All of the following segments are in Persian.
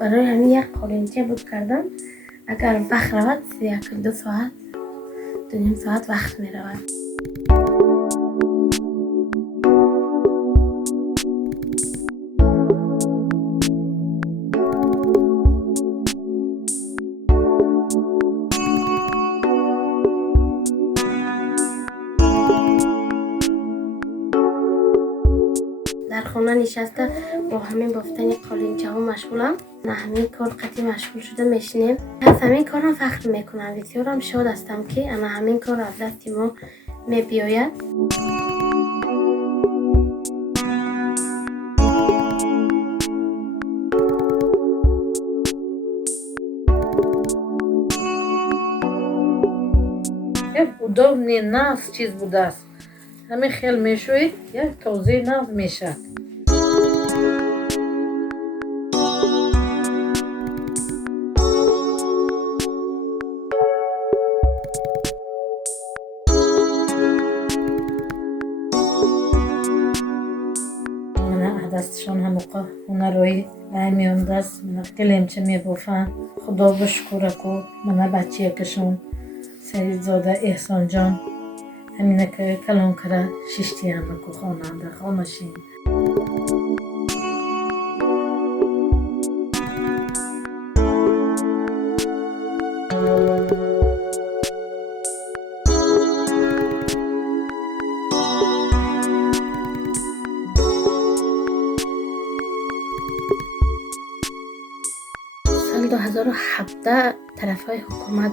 برای همین یک قالنچه بود کردم. اگر وقت رود 1-2 ساعت 2 ساعت وقت می رود. در خانه نشسته با همین بافتن قالنچه ها مشغولم. نه همین کار قطعی مشغول شده میشینیم. از همین کارم فخر میکنم. بسیارم شاد هستم که انا همین کار از دست ما میبیاید. یک удобный нав چیز بوده است. همین خیل میشوید یک تازه نو میشه. دستشان هم هنرایی میان دست قلمچه میبافن. خدا بشکره کو من بچه کشون سعید زاده احسان جان همینه که کلان کرده ششتی هم رو که خواننده خانشین. سال 2017 طرفای حکومت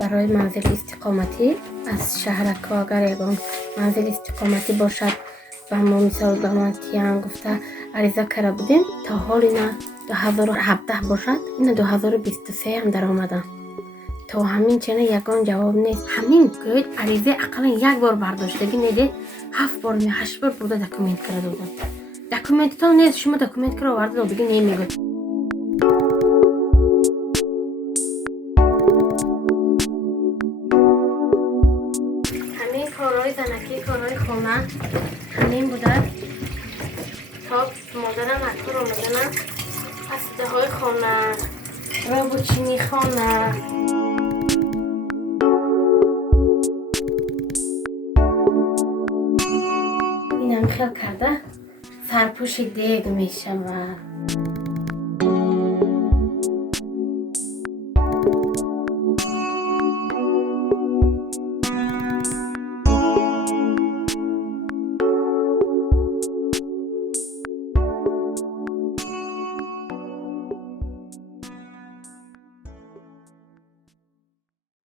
برای منزل استقامتی از شهرک اگر یگان منزل استقامتی باشد و ما مثال به ما تیان گفته عریضه کرده بودیم تا حال اینا 2017 باشد اینا 2023 هم در آمدن تا همین چنه یگان جواب نیست. همین که عریضه اقلا یک بار برداشتگی نیده 7 بار 8 بار بوده دکومنت کرده بودن. دکومنت تا نیست شما دکومنت کرده آورده و دیگه نمیگه. کارهای زنکی کارهای خونه همین بوده تا مادرم اکبر آمدنم پسیده های خونه رابوچینی خونه اینم خیل کرده سرپوش دیگ میشه و